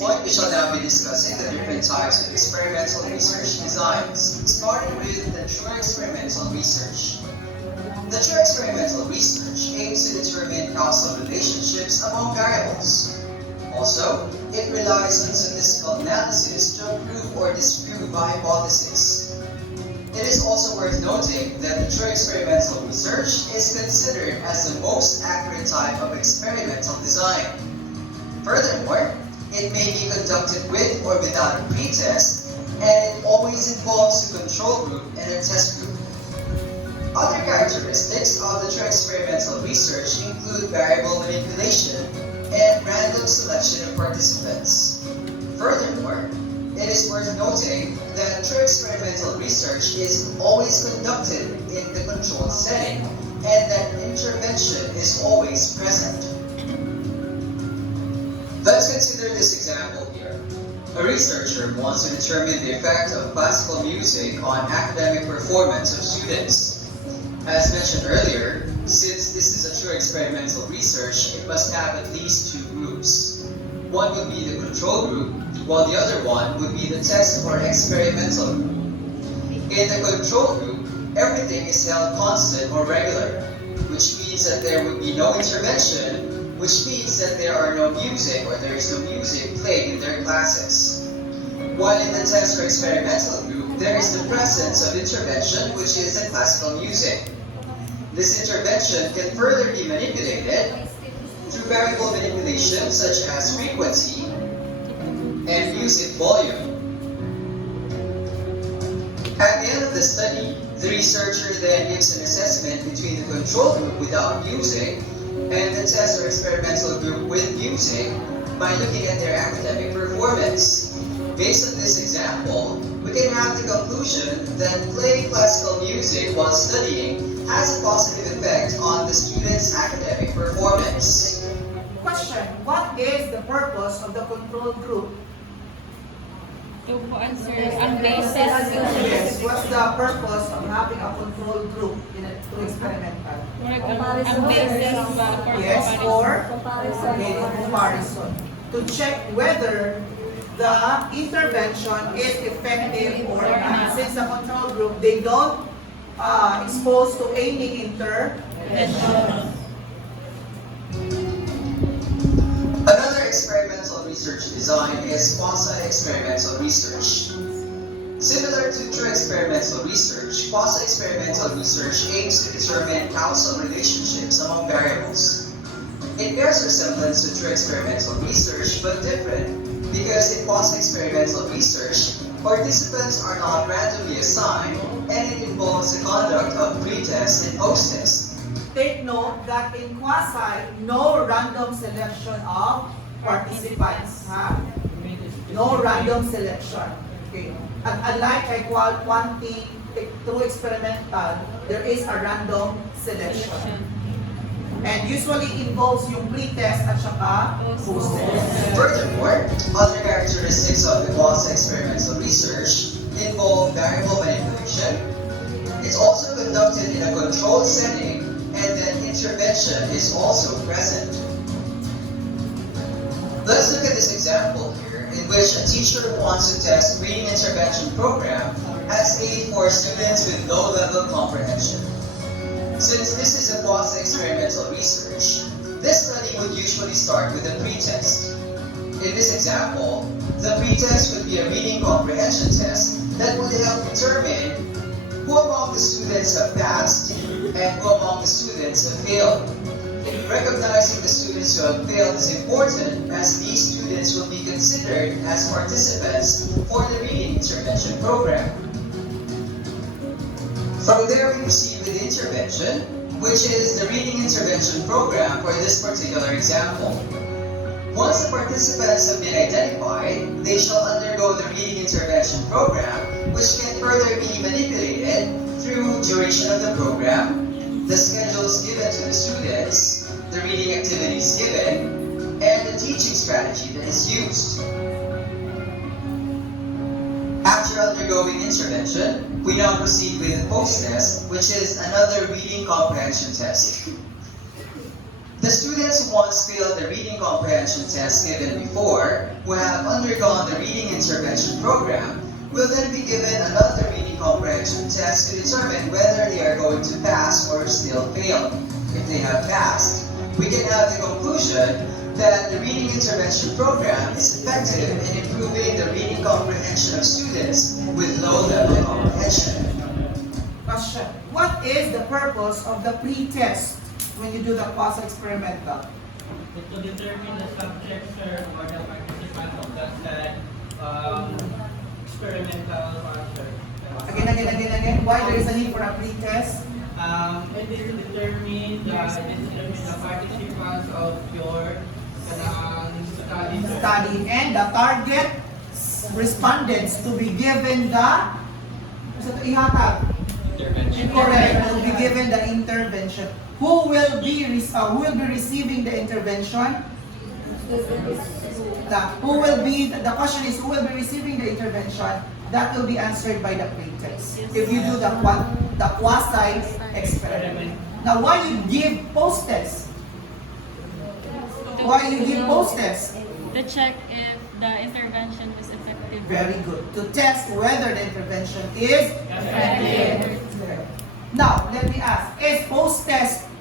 point, we shall now be discussing the different types of experimental research designs, starting with the true experimental research. The true experimental research aims to determine causal relationships among variables. Also, it relies on statistical analysis to prove or disprove a hypothesis. It is also worth noting that the true experimental research is considered as the most accurate type of experimental design. Furthermore, it may be conducted with or without a pretest, and it always involves a control group and a test group. Other characteristics of the true experimental research include variable manipulation and random selection of participants. Furthermore, it is worth noting that true experimental research is always conducted in the controlled setting and that intervention is always present. Let's consider this example here. A researcher wants to determine the effect of classical music on academic performance of students. As mentioned earlier, since this is a true experimental research, it must have at least two groups. One would be the control group, while the other one would be the test or experimental group. In the control group, everything is held constant or regular, which means that there would be no intervention, which means that there are no music or there is no music played in their classes. While in the test or experimental group, there is the presence of intervention, which is the classical music. This intervention can further be manipulated through variable manipulation such as frequency and music volume. At the end of the study, the researcher then gives an assessment between the control group without music and the test or experimental group with music by looking at their academic performance. Based on this example, we can have the conclusion that playing classical music while studying has a positive effect on the student's academic performance. Question: what is the purpose of the control group? To answer on basis. Yes, what's the purpose of having a control group in a true experimental? Ang basis for Yes, for comparison. comparison. To check whether the intervention is effective or not. Since the control group, they don't expose to any intervention. Another experimental research design is quasi-experimental research. Similar to true experimental research, quasi-experimental research aims to determine causal relationships among variables. It bears resemblance to true experimental research, but different, because in quasi-experimental research, participants are not randomly assigned, and it involves the conduct of pre-test and post-test. Take note that in quasi, no random selection of participants. No random selection. Okay. And unlike a quanti through experimental, there is a random selection. And usually involves yung pre-test at saka post-test. Furthermore, other characteristics of the quasi-experimental research involve variable manipulation. It's also conducted in a controlled setting, and then intervention is also present. Let's look at this example here, in which a teacher wants to test reading intervention program as aid for students with low-level comprehension. Since this is a quasi-experimental research, this study would usually start with a pretest. In this example, the pretest would be a reading comprehension test that would help determine who among the students have passed and who among the students have failed. Recognizing the students who have failed is important, as these students will be considered as participants for the reading intervention program. From there, we proceed with intervention, which is the reading intervention program for this particular example. Once the participants have been identified, they shall undergo the reading intervention program, which can further be manipulated through duration of the program, the schedules given to the students, the reading activities given, and the teaching strategy that is used. After undergoing intervention, we now proceed with the post-test, which is another reading comprehension test. The The students who once failed the reading comprehension test given before, who have undergone the reading intervention program, will then be given another reading comprehension test to determine whether they are going to pass or still fail. If they have passed, we can have the conclusion that the reading intervention program is effective in improving the reading comprehension of students with low level comprehension. Question. What is the purpose of the pre-test when you do the quasi-experimental? To determine the subject, sir, or the participant of that experimental answer. Again. Why there is a need for a pre-test? It is to determine the participants of your study. Study and the target respondents to be given the ihatag. Correct. To be given the intervention. Who will be receiving the intervention? The question is who will be receiving the intervention? That will be answered by the pre-test. If you do the quasi experiment. Now, why you give post-test? Why you give post-test? To check if the intervention was effective. Very good. To test whether the intervention is effective. Now, let me ask, is post-test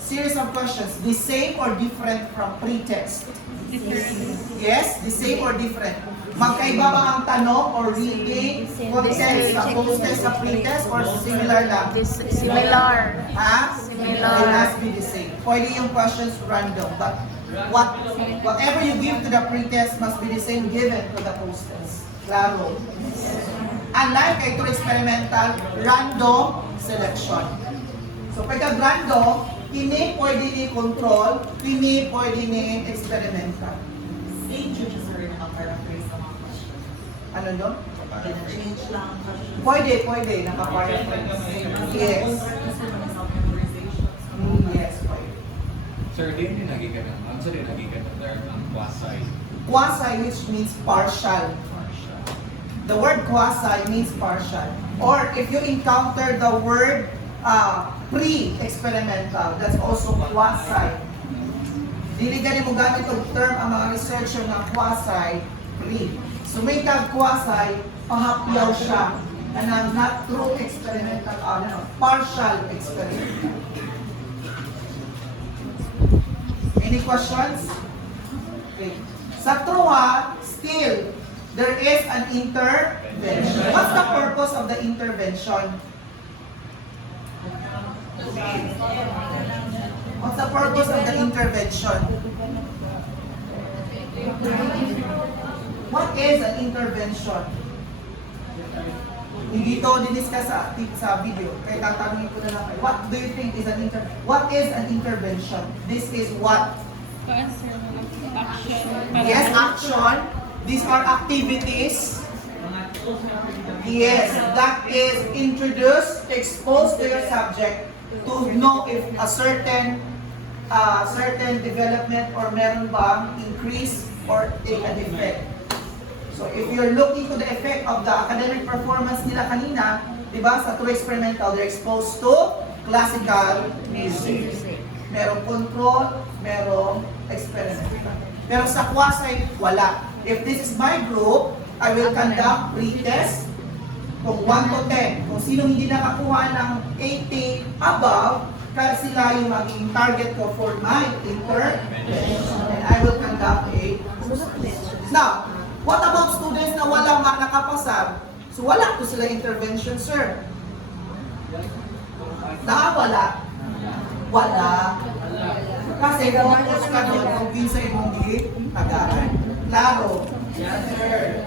series of questions the same or different from pre-test? Different. Yes, the same or different? Magkaiba ba ang tanong or reading content sa post-test sa pre-test or similar lang? Similar. Ha? Similar. It must be the same. Pwede yung questions random, but whatever you give to the pre-test must be the same given to the post-test. Klaro. Unlike ito experimental, random selection. So pagka random, ini pwede ni control, ini pwede ni experimental. Same judges are naka-paraphrase sa mga questions. Ano no? Change lang ang questions. Pwede, naka-paraphrase. Yes. Yes, pwede. Sir, din yung nagigan ng, ano din nagigan ng term ng quasi? Quasi, which means partial. The word quasi means partial. Or if you encounter the word pre-experimental, that's also quasi. Dili gani mo gamit ang term ang mga researcher ng quasi, pre. So may tag quasi, pahapyaw siya. And not true experimental, partial experimental. Any questions? Okay. Sa truha, still, there is an intervention. What's the purpose of the intervention? What's the purpose of the intervention? What is an intervention? Hindi ito diniscuss sa video. Kaya tatanungin ko na lang kayo. What do you think is an What is an intervention? This is what? Answer. Action. Yes, action. These are activities. Yes, that is introduced, exposed to your subject to know if a certain development or meron bang increase or take an effect. So if you're looking to the effect of the academic performance nila kanina, di ba, sa true experimental, they're exposed to classical music. Merong control, merong experimental. Pero sa quasi, wala. If this is my group, I will conduct pre-test kung 1 to 10. Kung sino hindi nakakuha ng 80 above, kaya sila yung maging target ko for my intervention. And I will conduct a Now, what about students na walang nakapasa? So wala to sila intervention, sir. Wala. Kasi focus ka doon kung kinsa imong gi-agaran. Klaro. Yes, sir.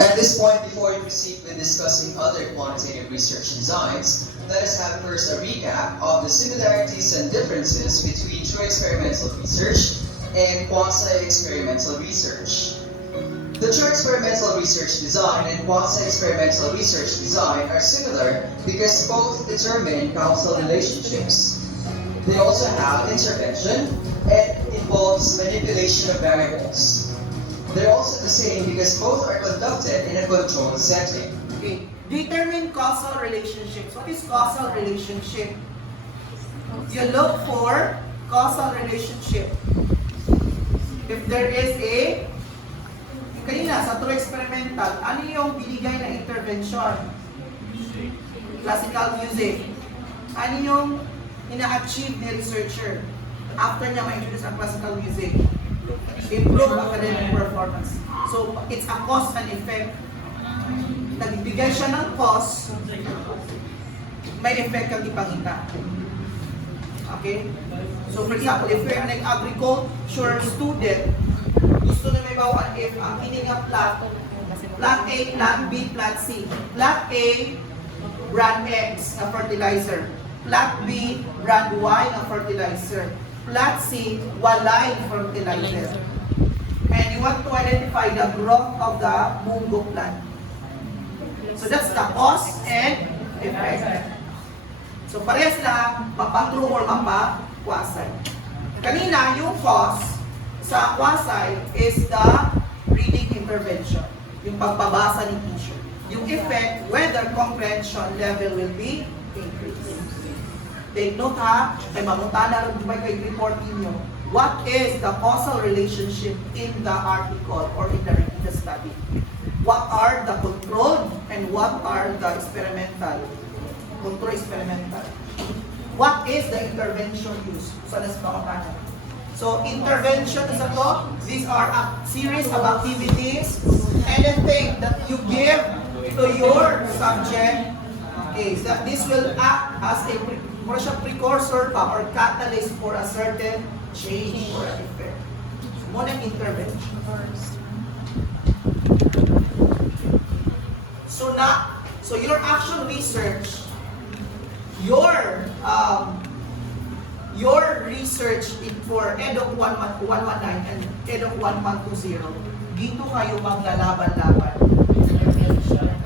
At this point, before we proceed with discussing other quantitative research designs, let us have first a recap of the similarities and differences between true experimental research and quasi-experimental research. The true experimental research design and quasi-experimental research design are similar because both determine causal relationships. They also have intervention and involves manipulation of variables. They're also the same because both are conducted in a controlled setting. Okay. Determine causal relationships. What is causal relationship? you look for causal relationship. If there is a, kanina sa true experimental, ano yung binigay na intervention? Classical music. Ano yung ina-achieve ni researcher after niya ma-introduce ang classical music? Improve academic performance. So, it's a cause and effect. Nagbigay siya ng cause, may effect kang ipangita. Okay? So, for example, if you're an agriculture student, gusto na may bawaan if ang hininga plot A, plot B, plot C. Plot A, brand X na fertilizer. Plot B, brand Y na fertilizer. Plot C, walay fertilizer. And you want to identify the growth of the mungo plant. So that's the cause and effect. So parehas na mapa-true or mapa-quasi. Kanina, yung cause sa quasi is the reading intervention. Yung pagbabasa ni teacher. Yung effect, whether comprehension level will be increased. Take note ha, kay mamutana rin ba kay report ninyo. What is the causal relationship in the article or in the study? What are the controlled and what are the experimental? Control experimental. What is the intervention used? So let's talk about it. So intervention is ito. These are a series of activities. Anything that you give to your subject, okay, so this will act as a precursor pa or catalyst for a certain change or effect. Muna intervention. So your action research, your research for EDOC 119 and EDOC 1120, dito kayo maglalaban-laban.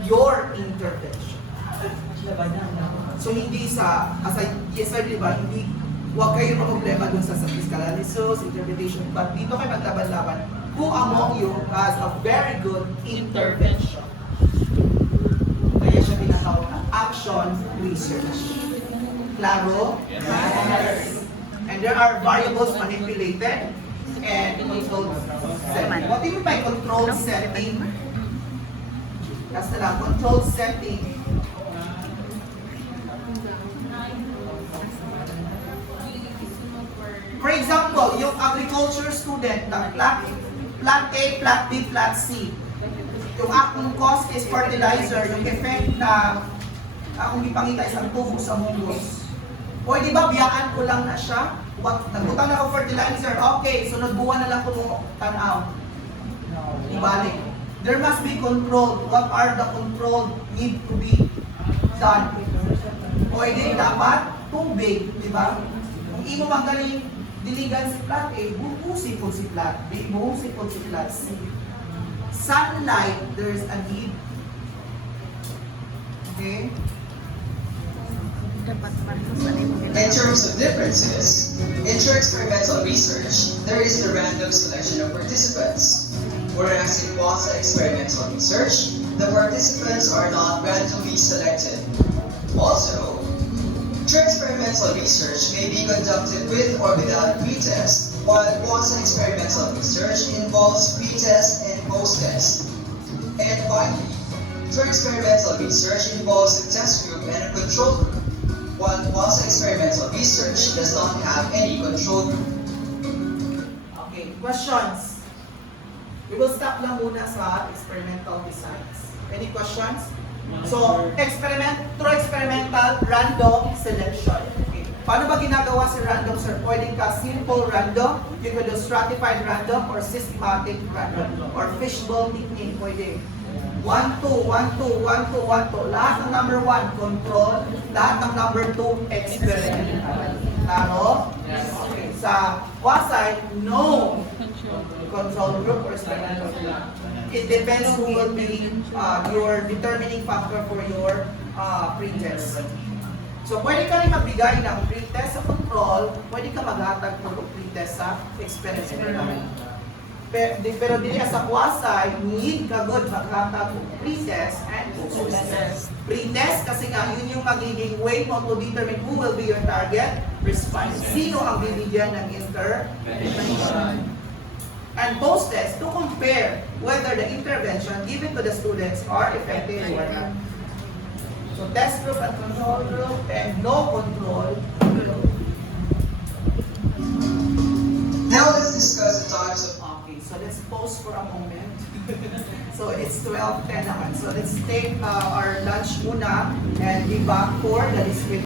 Your intervention. So hindi sa, as I said, diba, hindi, huwag kayo problema dun sa fiscal analysis, interpretation, but dito kayo maglaban-laban. Who among you has a very good intervention? Kaya siya tinatawag na action research. Klaro? Yes. And there are variables manipulated and controlled setting. What do you mean by controlled setting? Kasi lang, controlled setting. For example, yung agriculture student na plant A, plant B, plant C. Yung akong cost is fertilizer, yung effect na akong ipangita isang tubo sa munggos. Pwede ba biyaan ko lang na siya? Nagbutang na ako fertilizer, okay, sunod buwan na lang ko tanaw. Ibalik. There must be control. What are the controlled need to be done? Pwede dapat tubig, di ba? Kung imo magaling diligan si plant A, buhusin po si plant B, buhusin po si plant C. Sunlight, there's a need. Okay? In terms of differences, inter-experimental research, there is the random selection of participants. Whereas in quasi-experimental research, the participants are not randomly selected. Also, inter-experimental research may be conducted with or without pretest, while quasi-experimental research involves pretest and post-test. And finally, inter-experimental research involves a test group and a control group, while quasi-experimental research does not have any control group. Okay, questions? We will stop lang muna sa experimental designs. Any questions? So, through experimental random selection. Okay. Paano ba ginagawa si random, sir? Pwede ka simple random, you can do stratified random, or systematic random, or fishbowl technique. Pwede. 1, 2, 1, 2, 1, 2, 1, 2. Lahat ng number 1, control. Lahat ng number 2, experimental. Taro? Okay. Sa quasi, no control group or experimental group. It depends who will be your determining factor for your pretest. So, pwede ka rin magbigay ng pretest sa control, pwede ka maghatag ng pretest sa experimental. Pero dili sa quasi, need kagod maghatag og pre-test and post-test. Pre-test kasi nga yun yung magiging way mo to determine who will be your target respondent. Sino ang bibigyan ng intervention? And post-test to compare whether the intervention given to the students are effective or not. So test group and control group and no control group. Now let's discuss the types of Okay, so let's pause for a moment. So it's 12:10 naman. So let's take our lunch muna and be back for the discipline.